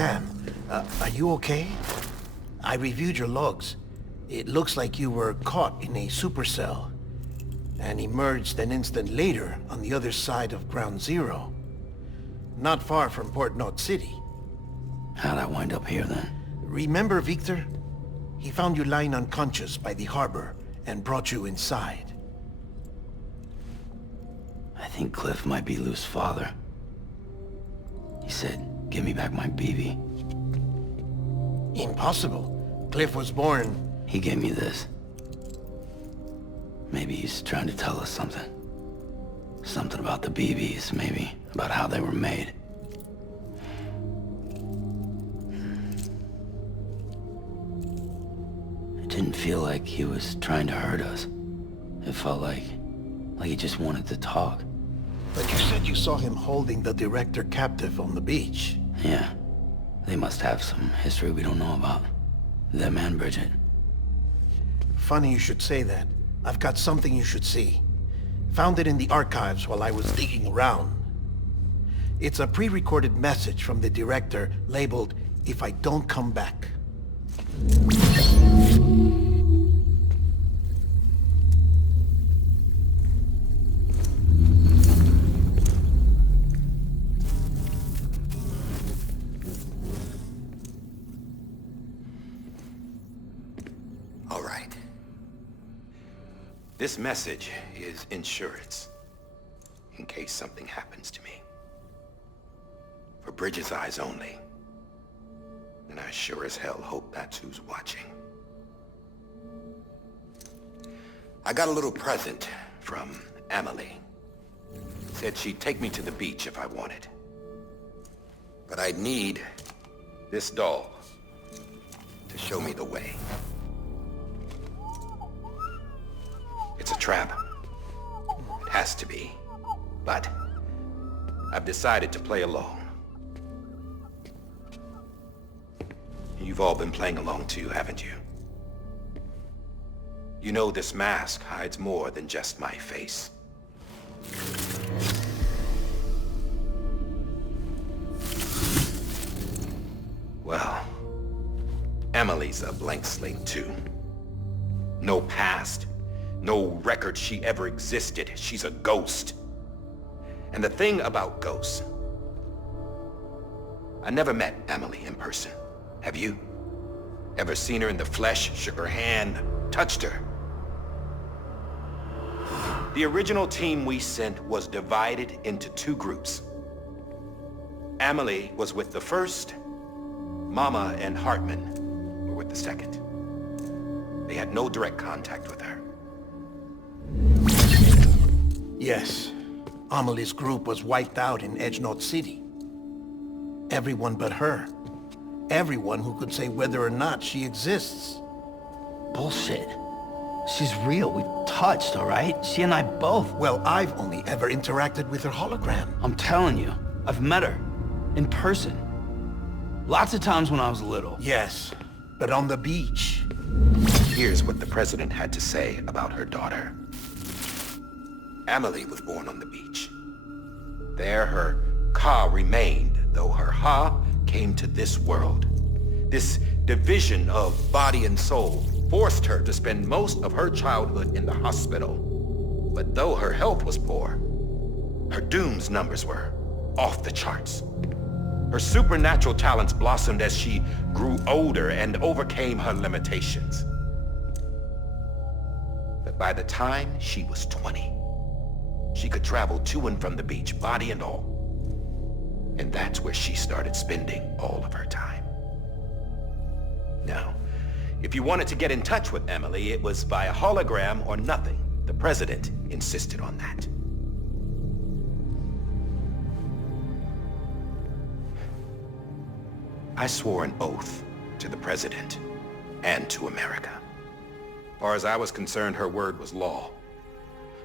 Sam, are you okay? I reviewed your logs. It looks like you were caught in a supercell and emerged an instant later on the other side of Ground Zero. Not far from Port Knot City. How'd I wind up here then? Remember Victor? He found you lying unconscious by the harbor and brought you inside. I think Cliff might be Lou's father. He said, give me back my BB. Impossible. Cliff was born... He gave me this. Maybe he's trying to tell us something. Something about the BBs, maybe. About how they were made. It didn't feel like he was trying to hurt us. It felt like he just wanted to talk. But you said you saw him holding the director captive on the beach. Yeah. They must have some history we don't know about. Them and Bridget. Funny you should say that. I've got something you should see. Found it in the archives while I was digging around. It's a pre-recorded message from the director labeled, "If I don't come back." All right. This message is insurance, in case something happens to me. For Bridget's eyes only. And I sure as hell hope that's who's watching. I got a little present from Emily. Said she'd take me to the beach if I wanted. But I'd need this doll to show me the way. It's a trap. It has to be. But I've decided to play along. You've all been playing along too, haven't you? You know this mask hides more than just my face. Well, Emily's a blank slate too. No past. No record she ever existed. She's a ghost. And the thing about ghosts... I never met Emily in person. Have you? Ever seen her in the flesh, shook her hand, touched her? The original team we sent was divided into two groups. Emily was with the first. Mama and Hartman were with the second. They had no direct contact with her. Yes. Amelie's group was wiped out in Edge Knot City. Everyone but her. Everyone who could say whether or not she exists. Bullshit. She's real. We've touched, all right? She and I both. Well, I've only ever interacted with her hologram. I'm telling you, I've met her. In person. Lots of times when I was little. Yes, but on the beach. Here's what the president had to say about her daughter. Emily was born on the beach. There her Ka remained, though her Ha came to this world. This division of body and soul forced her to spend most of her childhood in the hospital. But though her health was poor, her Doom's numbers were off the charts. Her supernatural talents blossomed as she grew older and overcame her limitations. But by the time she was 20, she could travel to and from the beach, body and all. And that's where she started spending all of her time. Now, if you wanted to get in touch with Emily, it was via hologram or nothing. The president insisted on that. I swore an oath to the president and to America. As far as I was concerned, her word was law.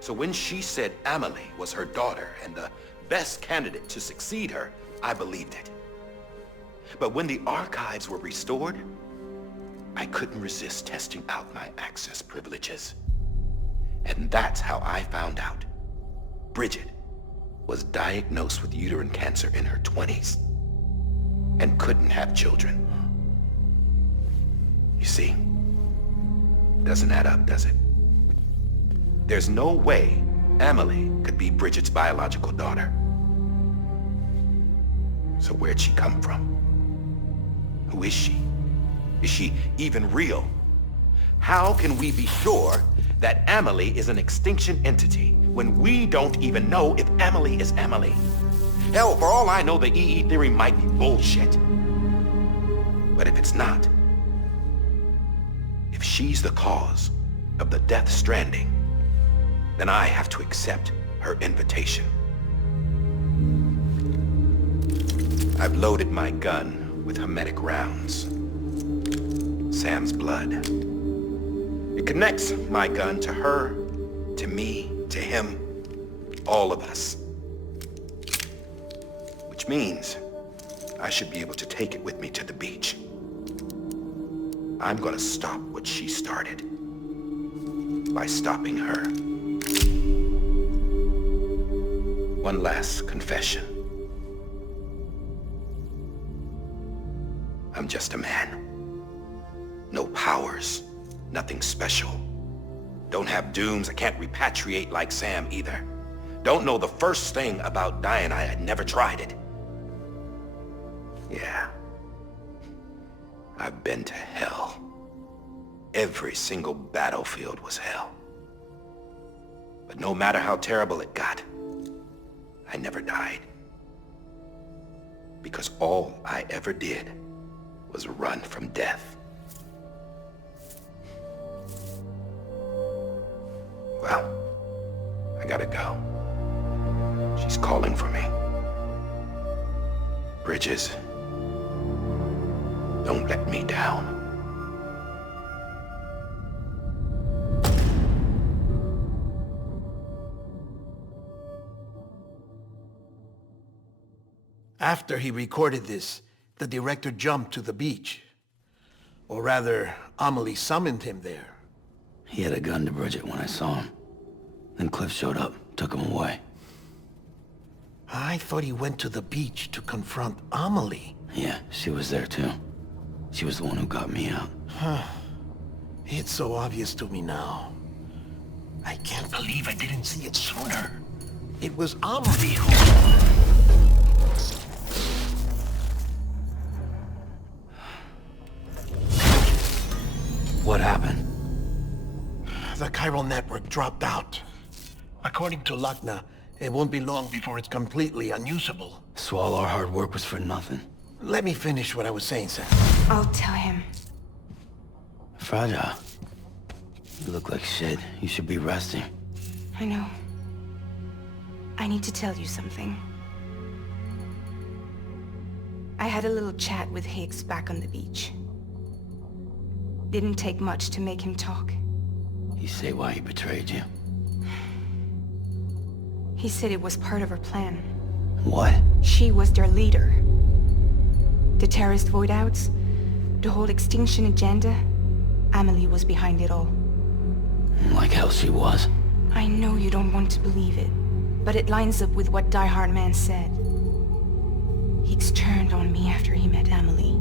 So when she said Emily was her daughter and the best candidate to succeed her, I believed it. But when the archives were restored, I couldn't resist testing out my access privileges. And that's how I found out Bridget was diagnosed with uterine cancer in her 20s. and couldn't have children. You see, doesn't add up, does it? There's no way Amelie could be Bridget's biological daughter. So where'd she come from? Who is she? Is she even real? How can we be sure that Amelie is an extinction entity when we don't even know if Amelie is Amelie? Hell, for all I know, the EE theory might be bullshit. But if it's not, if she's the cause of the death stranding, then I have to accept her invitation. I've loaded my gun with hermetic rounds. Sam's blood. It connects my gun to her, to me, to him, all of us. Which means I should be able to take it with me to the beach. I'm gonna stop what she started by stopping her. One last confession. I'm just a man. No powers, nothing special. Don't have dooms, I can't repatriate like Sam either. Don't know the first thing about dying, I had never tried it. Yeah. I've been to hell. Every single battlefield was hell. But no matter how terrible it got, I never died. Because all I ever did was run from death. Well, I gotta go. She's calling for me. Bridges, don't let me down. After he recorded this, the director jumped to the beach. Or rather, Amelie summoned him there. He had a gun to Bridget when I saw him. Then Cliff showed up, took him away. I thought he went to the beach to confront Amelie. Yeah, she was there too. She was the one who got me out. It's so obvious to me now. I can't believe I didn't see it sooner. It was Amelie who... What happened? The chiral network dropped out. According to Lachna, it won't be long before it's completely unusable. So all our hard work was for nothing. Let me finish what I was saying, Sam. I'll tell him. Fragile. You look like shit. You should be resting. I know. I need to tell you something. I had a little chat with Higgs back on the beach. Didn't take much to make him talk. You say why he betrayed you? He said it was part of her plan. What? She was their leader. The terrorist void-outs, the whole extinction agenda, Amelie was behind it all. Like hell she was. I know you don't want to believe it, but it lines up with what Die Hard Man said. Higgs turned on me after he met Amelie.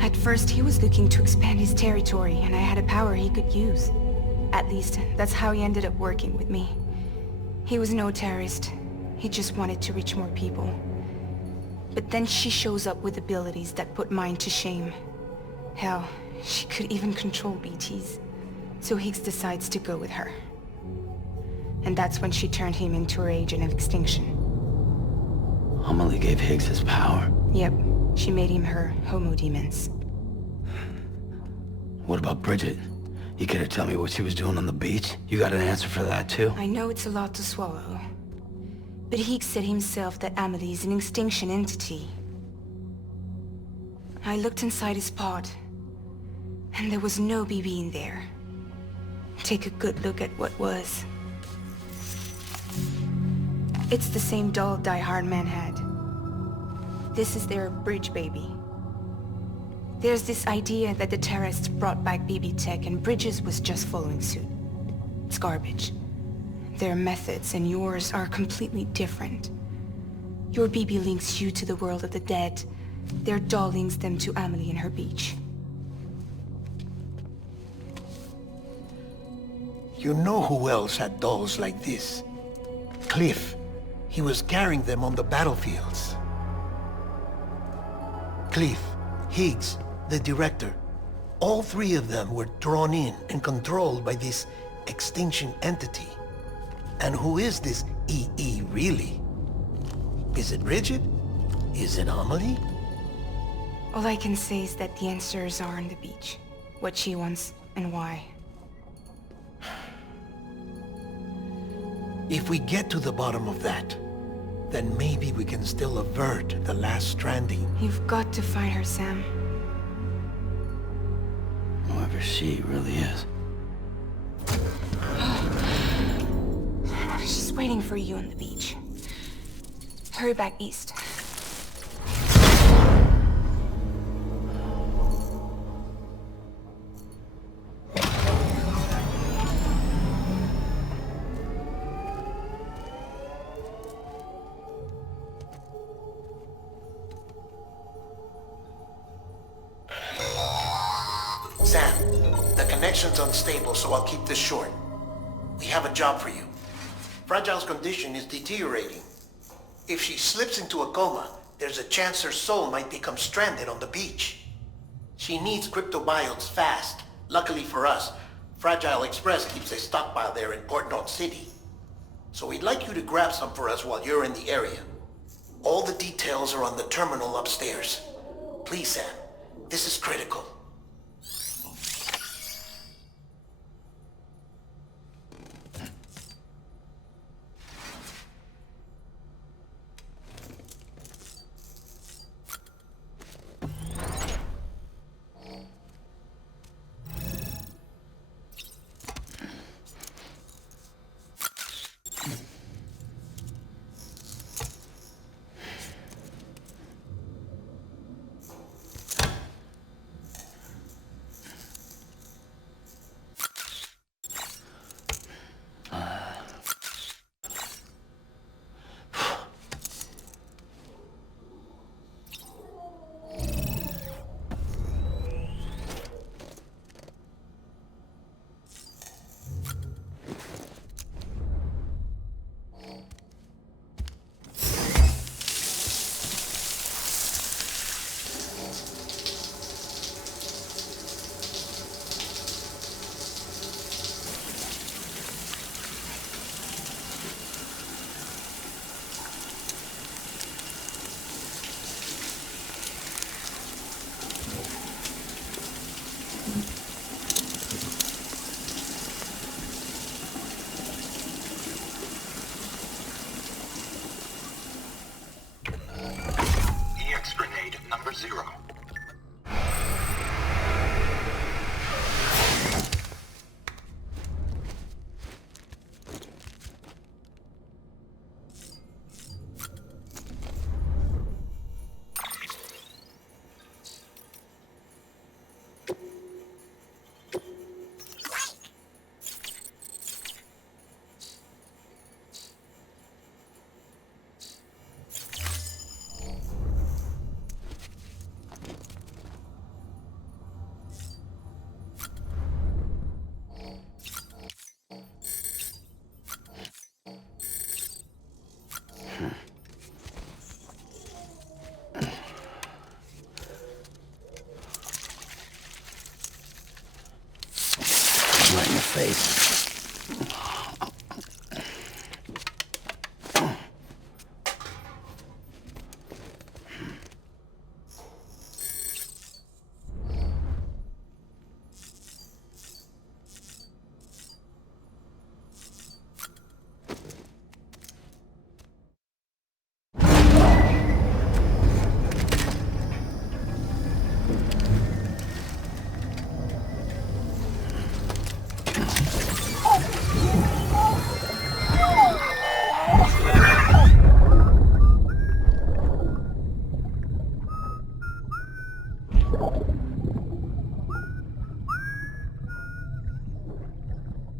At first, he was looking to expand his territory, and I had a power he could use. At least, that's how he ended up working with me. He was no terrorist. He just wanted to reach more people. But then she shows up with abilities that put mine to shame. Hell, she could even control BTs. So Higgs decides to go with her. And that's when she turned him into her agent of extinction. Amelie gave Higgs his power. Yep, she made him her homo demons. What about Bridget? You care to tell me what she was doing on the beach? You got an answer for that too? I know it's a lot to swallow. But Higgs said himself that Amelie is an extinction entity. I looked inside his pod, and there was no BB in there. Take a good look at what was. It's the same doll Die Hard Man had. This is their bridge baby. There's this idea that the terrorists brought back BB tech and Bridges was just following suit. It's garbage. Their methods and yours are completely different. Your BB links you to the world of the dead, Their doll links them to Amelie and her beach. You know who else had dolls like this? Cliff. He was carrying them on the battlefields. Cliff, Higgs, the director. All three of them were drawn in and controlled by this extinction entity. And who is this EE really? Is it Bridget? Is it Amelie? All I can say is that the answers are on the beach. What she wants and why. If we get to the bottom of that, then maybe we can still avert the last stranding. You've got to find her, Sam. Whoever she really is. She's waiting for you on the beach. Hurry back east. Sam, the connection's unstable, so I'll keep this short. We have a job for you. Fragile's condition is deteriorating. If she slips into a coma, there's a chance her soul might become stranded on the beach. She needs cryptobiotes fast. Luckily for us, Fragile Express keeps a stockpile there in Port North City. So we'd like you to grab some for us while you're in the area. All the details are on the terminal upstairs. Please, Sam, this is critical. Grenade number 0. Right in the face.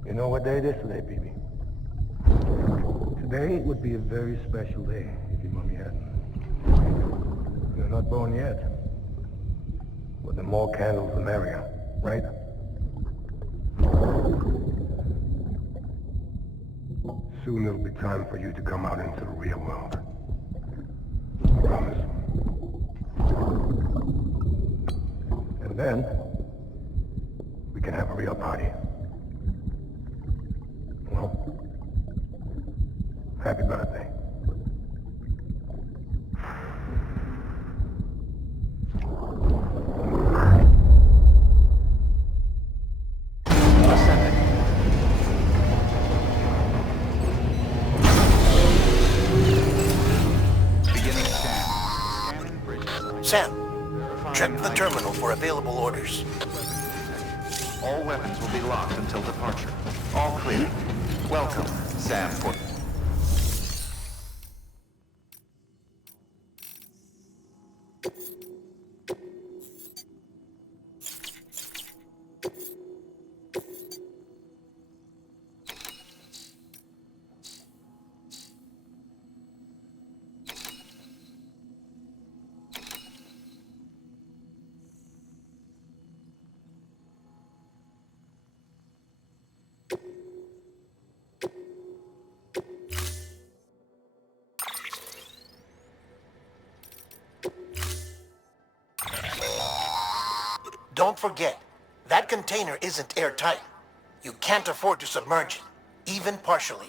You know what day it is today, BB? Today would be a very special day if your mommy hadn't. You not born yet. But the more candles, the merrier, right? Soon it'll be time for you to come out into the real world. I promise. And then, we can have a real party. Well, happy birthday. Sam, check the terminal for available orders. All weapons will be locked until departure. All clear. Welcome, Sam. Don't forget, that container isn't airtight. You can't afford to submerge it, even partially.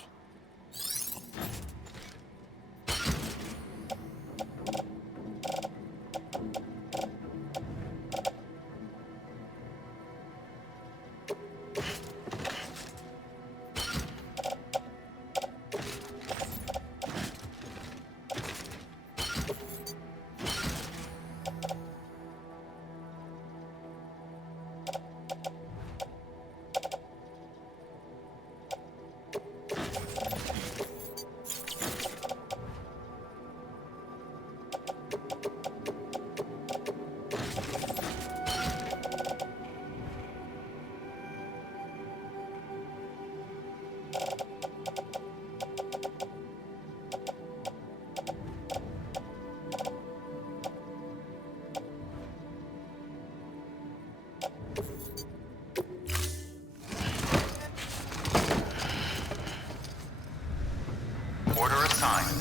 Order assigned.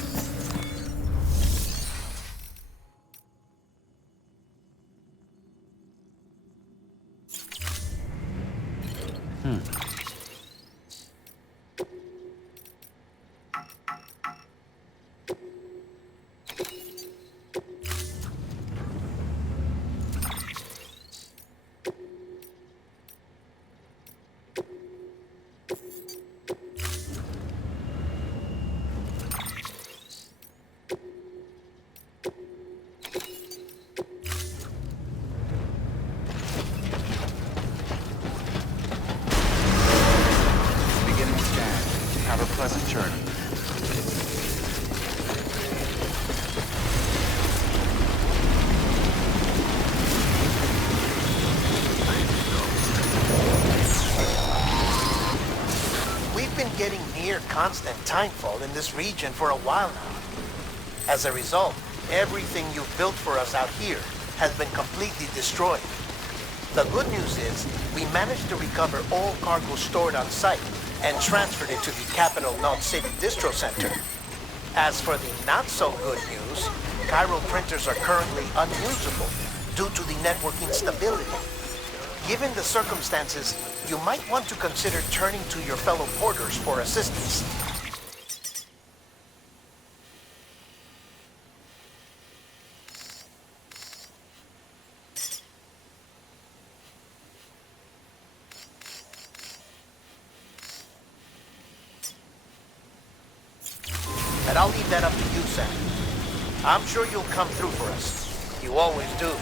Have a pleasant journey. We've been getting near constant timefall in this region for a while now. As a result, everything you've built for us out here has been completely destroyed. The good news is, we managed to recover all cargo stored on site and transferred it to the Capital Knot City Distro Center. As for the not-so-good news, chiral printers are currently unusable due to the network instability. Given the circumstances, you might want to consider turning to your fellow porters for assistance. And I'll leave that up to you, Sam. I'm sure you'll come through for us. You always do.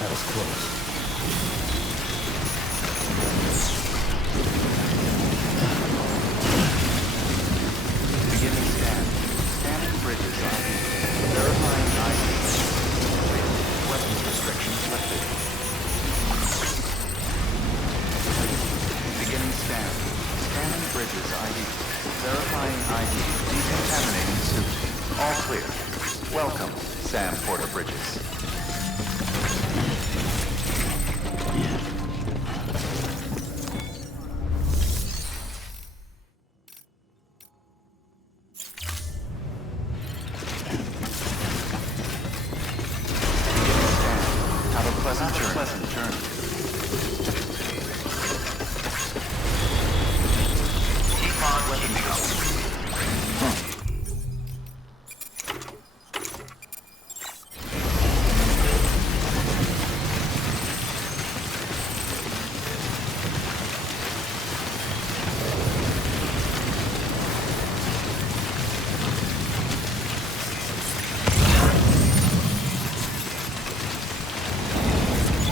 That was close. Beginning scan. Scanning bridges ID. Verifying ID. Weapons restrictions lifted. Beginning scan. Scanning bridges ID. Verifying ID. Decontaminating suit. All clear. Welcome, Sam Porter Bridges. Have a pleasant journey. Keep on keeping up.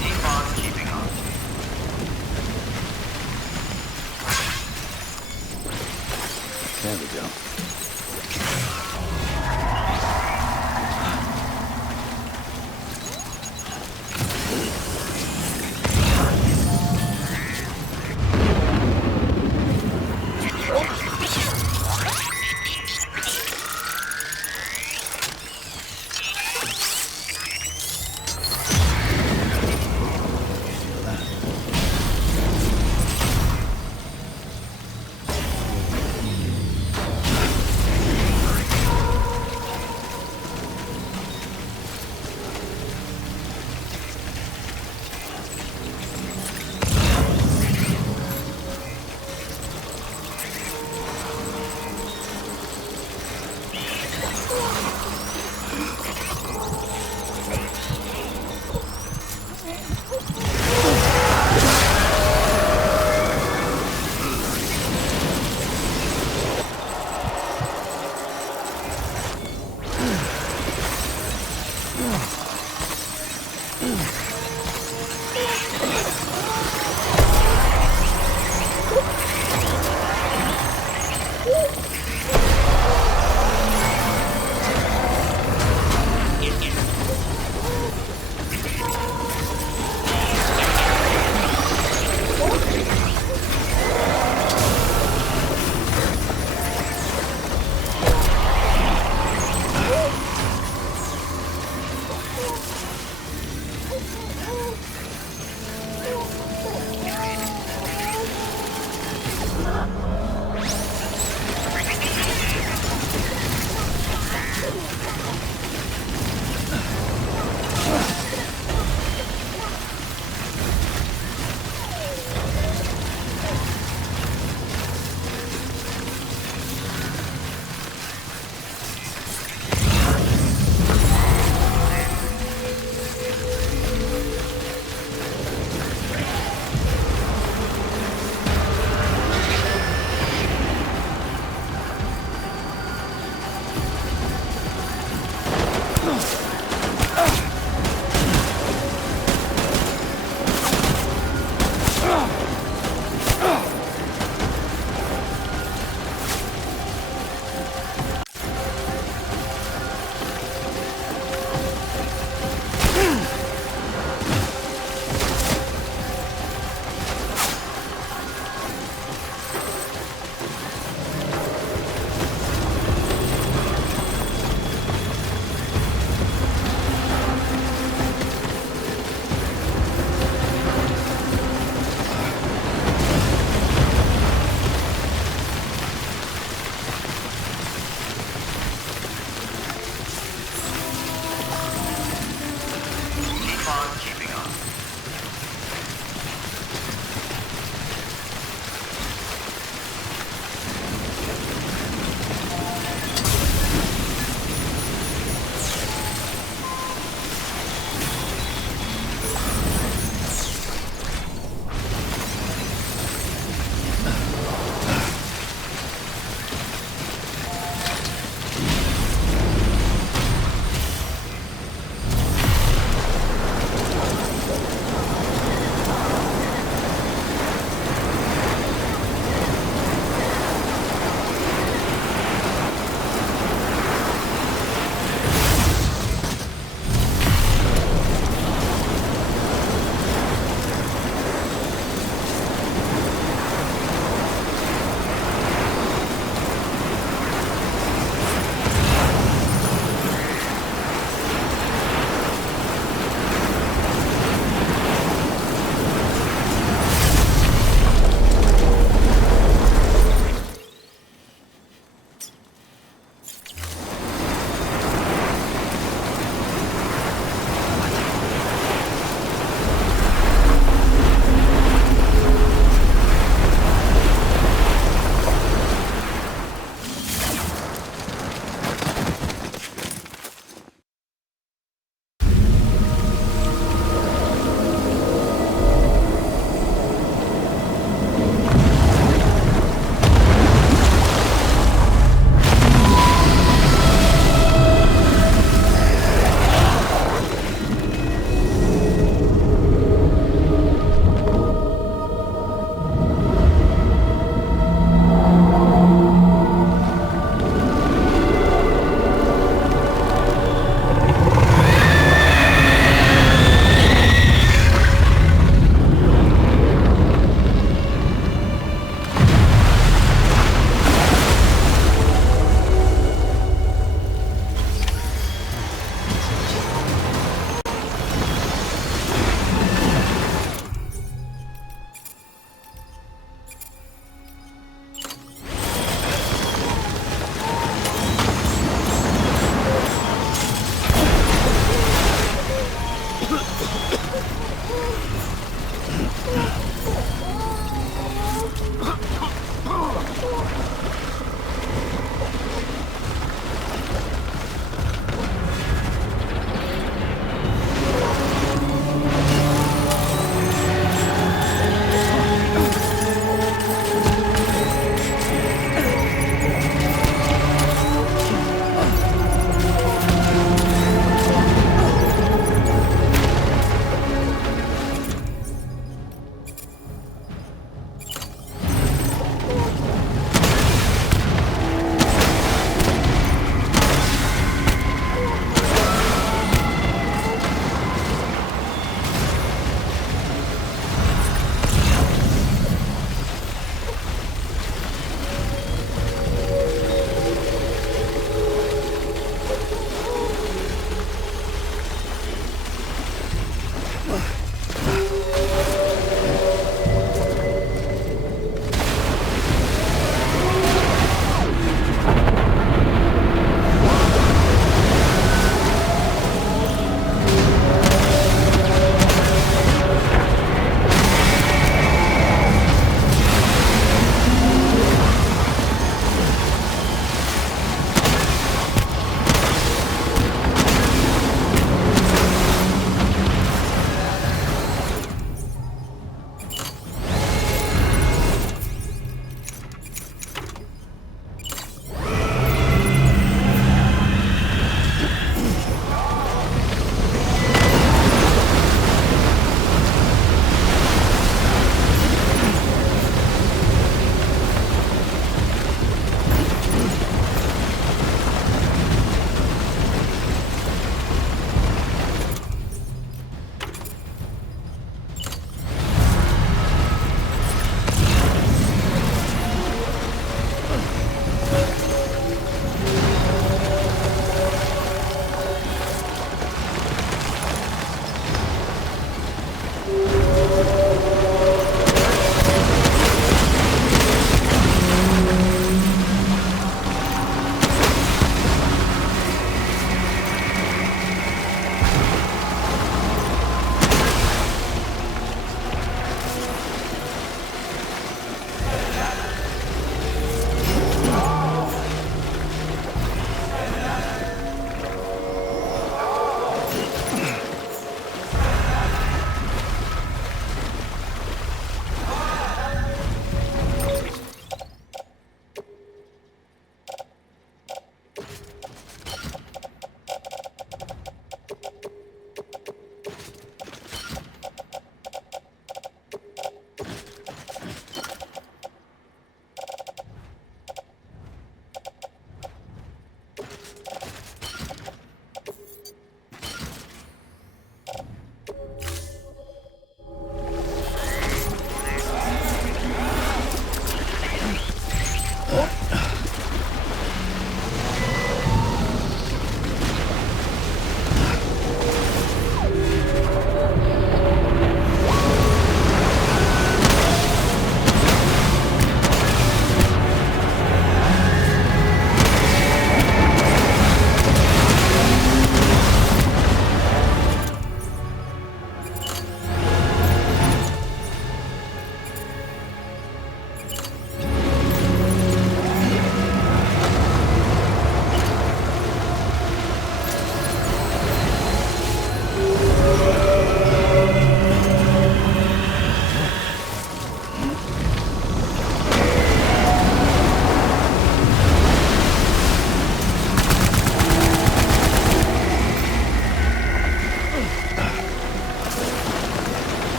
Keep on keeping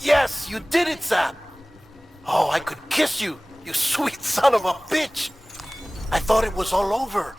Yes, you did it, Sam! Oh, I could kiss you, you sweet son of a bitch! I thought it was all over.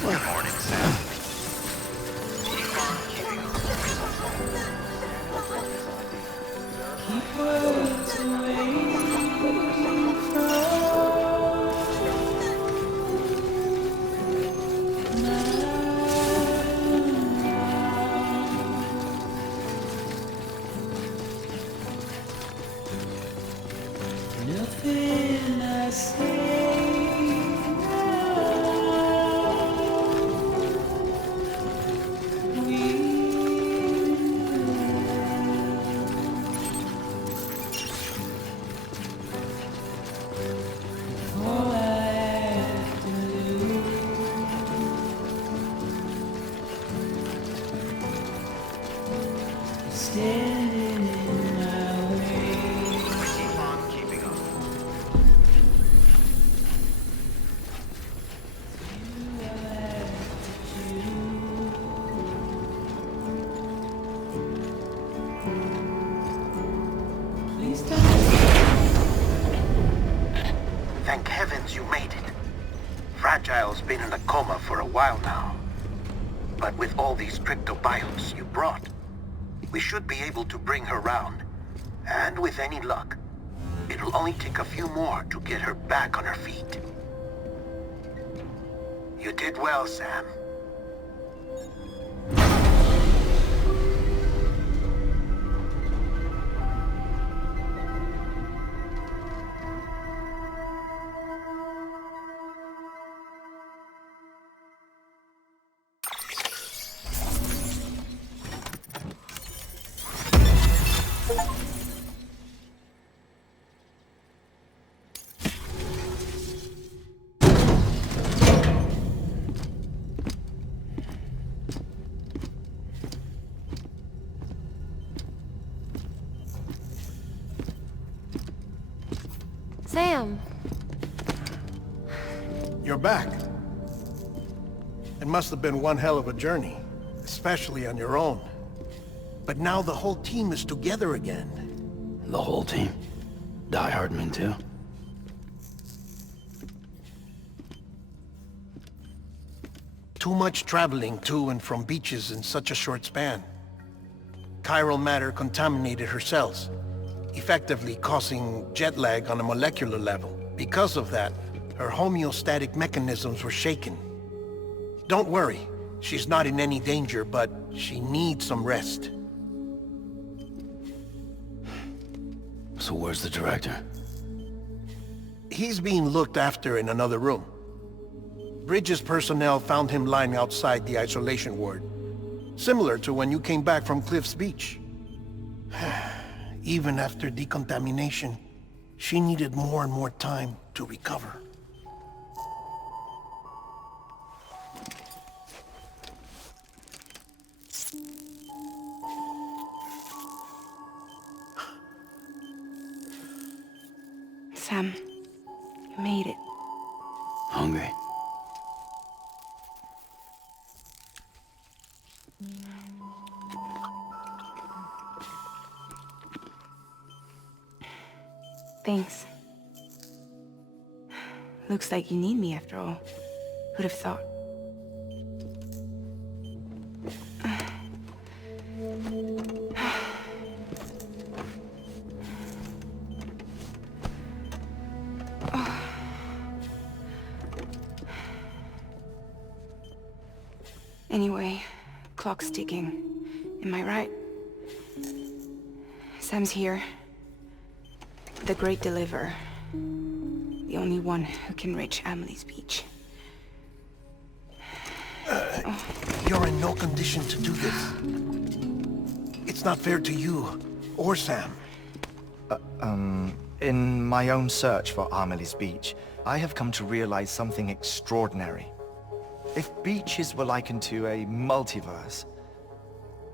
Good morning, Sam. Nothing I say all I have to do. Standing in my way. Keep on keeping on. Please don't. Thank heavens you made it. Fragile's been in a coma for a while now. But with all these cryptobiotes you brought, we should be able to bring her round. And with any luck, it'll only take a few more to get her back on her feet. You did well, Sam. Sam. You're back. It must have been one hell of a journey, especially on your own. But now the whole team is together again. The whole team? Die Hardman too? Too much traveling to and from beaches in such a short span. Chiral matter contaminated her cells, effectively causing jet lag on a molecular level. Because of that, her homeostatic mechanisms were shaken. Don't worry, she's not in any danger, but she needs some rest. So where's the director? He's being looked after in another room. Bridges personnel found him lying outside the isolation ward. Similar to when you came back from Cliff's Beach. Even after decontamination, she needed more and more time to recover. Sam, you made it. Hungry? Thanks. Looks like you need me after all. Who'd have thought? Anyway, clock's ticking. Am I right? Sam's here. The Great Deliverer. The only one who can reach Amelie's Beach. You're in no condition to do this. It's not fair to you, or Sam. In my own search for Amelie's Beach, I have come to realize something extraordinary. If beaches were likened to a multiverse,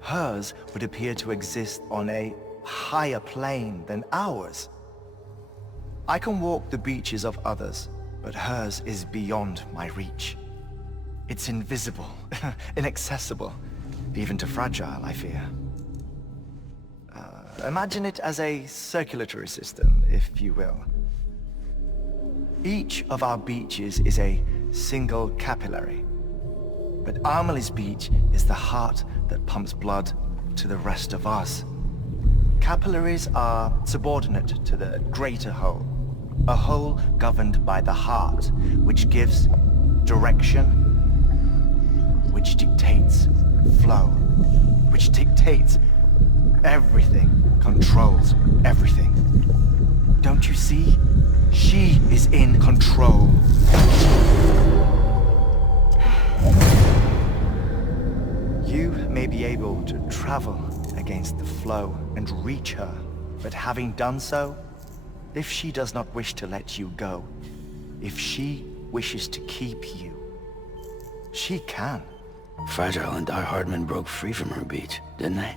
hers would appear to exist on a higher plane than ours. I can walk the beaches of others, but hers is beyond my reach. It's invisible, inaccessible, even to fragile, I fear. Imagine it as a circulatory system, if you will. Each of our beaches is a single capillary, but Amelie's Beach is the heart that pumps blood to the rest of us. Capillaries are subordinate to the greater whole, a whole governed by the heart, which gives direction, which dictates flow, which dictates everything, controls everything. Don't you see? She is in control. You may be able to travel against the flow and reach her, but having done so, if she does not wish to let you go, if she wishes to keep you, she can. Fragile and Die Hardman broke free from her beach, didn't they?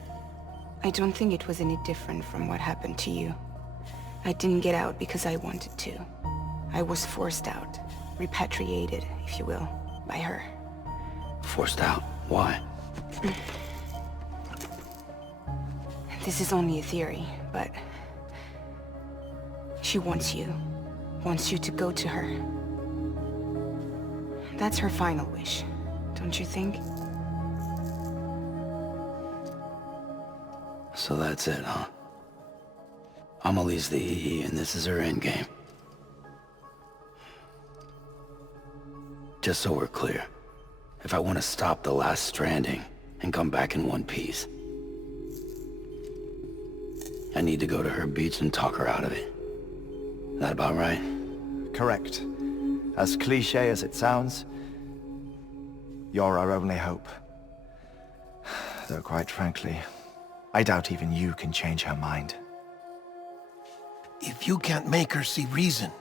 I don't think it was any different from what happened to you. I didn't get out because I wanted to. I was forced out. Repatriated, if you will, by her. Forced out? Why? This is only a theory, but... she wants you. Wants you to go to her. That's her final wish, don't you think? So that's it, huh? Amelie's the EE, and this is her endgame. Just so we're clear, if I want to stop the last Stranding and come back in one piece, I need to go to her beach and talk her out of it. That about right? Correct. As cliché as it sounds, you're our only hope. Though quite frankly, I doubt even you can change her mind. If you can't make her see reason,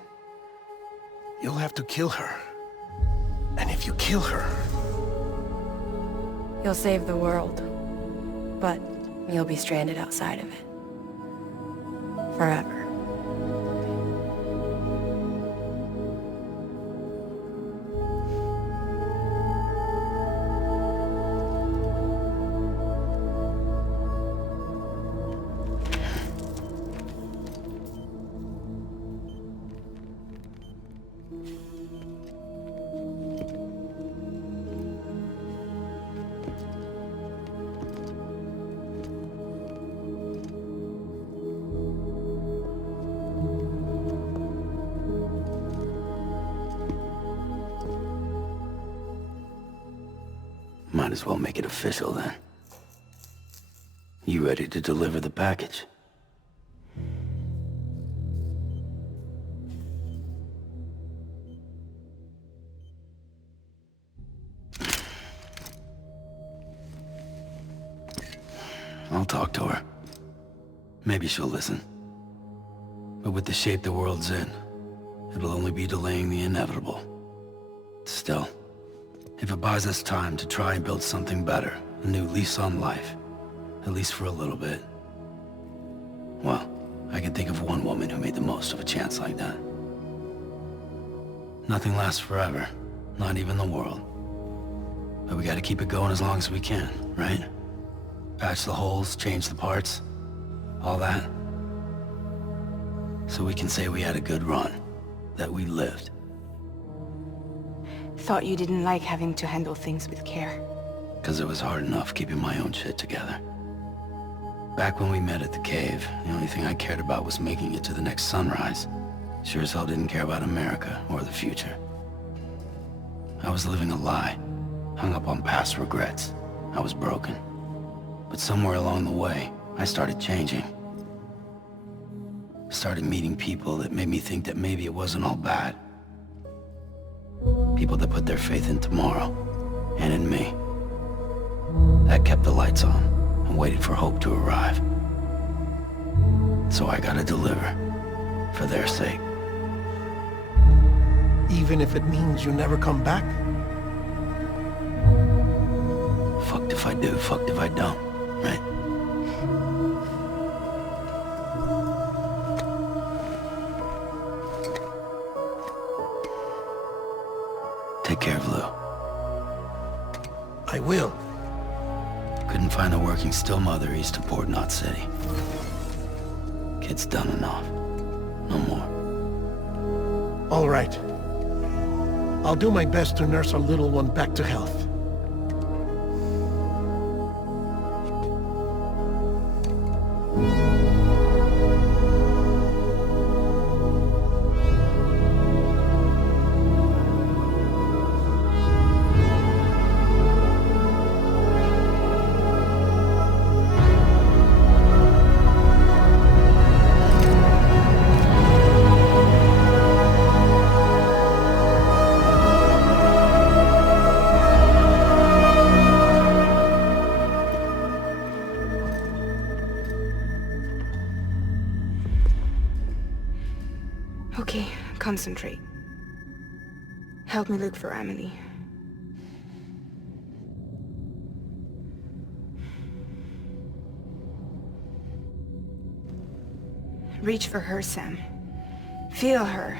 you'll have to kill her. And if you kill her... You'll save the world, but you'll be stranded outside of it. Forever. might as well make it official then. You ready to deliver the package? I'll talk to her. Maybe she'll listen. But with the shape the world's in, it'll only be delaying the inevitable. Still, if it buys us time to try and build something better, a new lease on life, at least for a little bit, well, I can think of one woman who made the most of a chance like that. Nothing lasts forever, not even the world. But we gotta keep it going as long as we can, right? Patch the holes, change the parts, all that. So we can say we had a good run, that we lived. Thought you didn't like having to handle things with care. 'Cause it was hard enough keeping my own shit together. Back when we met at the cave, the only thing I cared about was making it to the next sunrise. Sure as hell didn't care about America or the future. I was living a lie, hung up on past regrets. I was broken. But somewhere along the way, I started changing. Started meeting people that made me think that maybe it wasn't all bad. People that put their faith in tomorrow, and in me. That kept the lights on, and waited for hope to arrive. So I gotta deliver, for their sake. Even if it means you never come back? Fucked if I do, fucked if I don't, right? Take care of Lou. I will. Couldn't find a working still mother east of Port Knot City. Kid's done enough. No more. All right. I'll do my best to nurse our little one back to health. Okay, concentrate. Help me look for Emily. Reach for her, Sam. Feel her.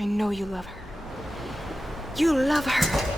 I know you love her. You love her!